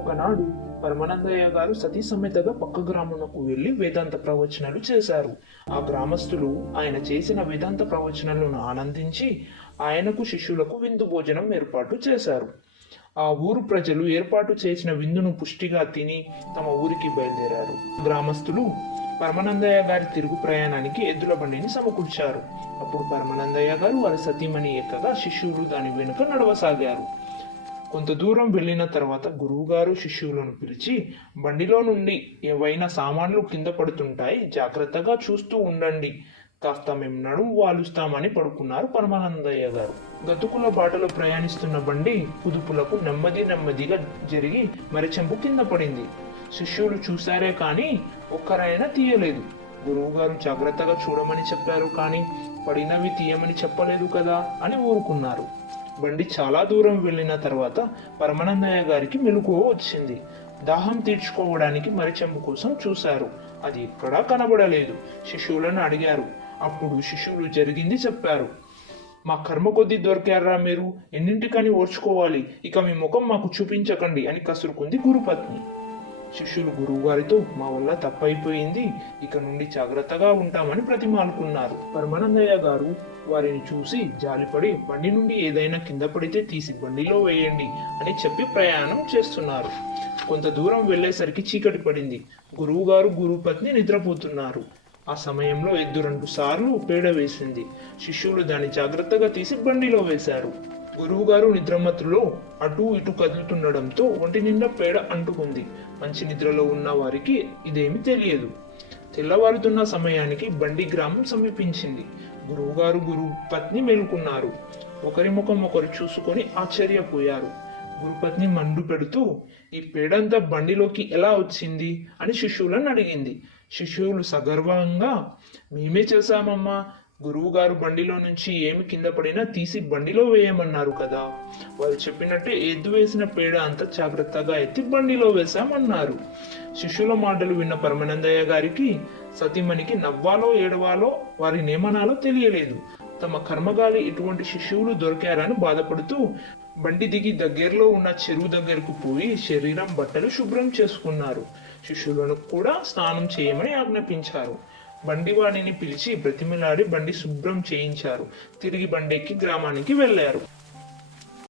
ఒకనాడు పరమానందయ్య గారు సతీ సమేతగా పక్క గ్రామమునకు వెళ్లి వేదాంత ప్రవచనాలు చేశారు. ఆ గ్రామస్తులు ఆయన చేసిన వేదాంత ప్రవచనాలను ఆనందించి ఆయనకు శిష్యులకు విందు భోజనం ఏర్పాటు చేశారు. ఆ ఊరు ప్రజలు ఏర్పాటు చేసిన విందును పుష్టిగా తిని తమ ఊరికి బయలుదేరారు. గ్రామస్తులు పరమానందయ్య గారి తిరుగు ప్రయాణానికి ఎద్దుల బండిని సమకూర్చారు. అప్పుడు పరమానందయ్య గారు వారి సతీమణి ఎక్కగా శిష్యులు దాని వెనుక నడవసాగారు. కొంత దూరం వెళ్ళిన తర్వాత గురువుగారు శిష్యులను పిలిచి, బండిలో నుండి ఏవైనా సామాన్లు కింద పడుతుంటాయి, జాగ్రత్తగా చూస్తూ ఉండండి, కాస్త మేము నడుము వాలుస్తామని పడుకున్నారు పరమానందయ్య గారు. గతుకుల బాటలో ప్రయాణిస్తున్న బండి కుదుపులకు నెమ్మదిగా జరిగి మరిచెంపు కింద పడింది. శిష్యులు చూశారే కానీ ఒక్కరైనా తీయలేదు. గురువుగారు జాగ్రత్తగా చూడమని చెప్పారు కానీ పడినవి తీయమని చెప్పలేదు కదా అని ఊరుకున్నారు. బండి చాలా దూరం వెళ్ళిన తర్వాత పరమానందయ్య గారికి మెలకువ వచ్చింది. దాహం తీర్చుకోవడానికి మరిచెంబు కోసం చూశారు. అది ఎక్కడా కనబడలేదు. శిష్యులను అడిగారు. అప్పుడు శిష్యులు జరిగింది చెప్పారు. మా కర్మ కొద్దీ దొరికారా మీరు, ఎన్నింటికని ఓర్చుకోవాలి, ఇక మీ ముఖం మాకు చూపించకండి అని కసురుకుంది గురుపత్ని. శిష్యులు గురువుగారితో, మా వల్ల తప్పైపోయింది, ఇక నుండి జాగ్రత్తగా ఉంటామని ప్రతిమాలుకున్నారు. పరమానందయ్య గారు వారిని చూసి జాలిపడి బండి నుండి ఏదైనా కింద పడితే తీసి బండిలో వేయండి అని చెప్పి ప్రయాణం చేస్తున్నారు. కొంత దూరం వెళ్ళేసరికి చీకటి పడింది. గురువుగారు గురుపత్ని నిద్రపోతున్నారు. ఆ సమయంలో ఎద్దు 2 సార్లు పేడ వేసింది. శిష్యులు దాన్ని జాగ్రత్తగా తీసి బండిలో వేశారు. గురువుగారు నిద్రమత్తులో అటూ ఇటు కదులుతుండడంతో ఒంటి నిండా పేడ అంటుకుంది. మంచి నిద్రలో ఉన్న వారికి ఇదేమీ తెలియదు. తెల్లవారుతున్న సమయానికి బండి గ్రామం సమీపించింది. గురువుగారు గురుపత్ని మేలుకున్నారు. ఒకరి ముఖం ఒకరు చూసుకొని ఆశ్చర్యపోయారు. గురుపత్ని మండు పెడుతూ, ఈ పేడంతా బండిలోకి ఎలా వచ్చింది అని శిష్యులను అడిగింది. శిష్యులు సగర్వంగా, మేమే చేశామమ్మా, గురువు గారు బండిలో నుంచి ఏమి కింద పడినా తీసి బండిలో వేయమన్నారు కదా, వాళ్ళు చెప్పినట్టే ఎద్దు వేసిన పేడ అంతా జాగ్రత్తగా ఎత్తి బండిలో వేశామన్నారు. శిష్యుల మాటలు విన్న పరమానందయ్య గారికి సతీమణికి నవ్వాలో ఏడవాలో వారినేమనాలో తెలియలేదు. తమ కర్మగాలి ఇటువంటి శిష్యులు దొరికారని బాధపడుతూ బండి దిగి దగ్గరలో ఉన్న చెరువు దగ్గరకు పోయి శరీరం బట్టలు శుభ్రం చేసుకున్నారు. శిష్యులను కూడా స్నానం చేయమని ఆజ్ఞాపించారు. బండివాణిని పిలిచి బ్రతిమిలాడి బండి శుభ్రం చేయించారు. తిరిగి బండెక్కి గ్రామానికి వెళ్లారు.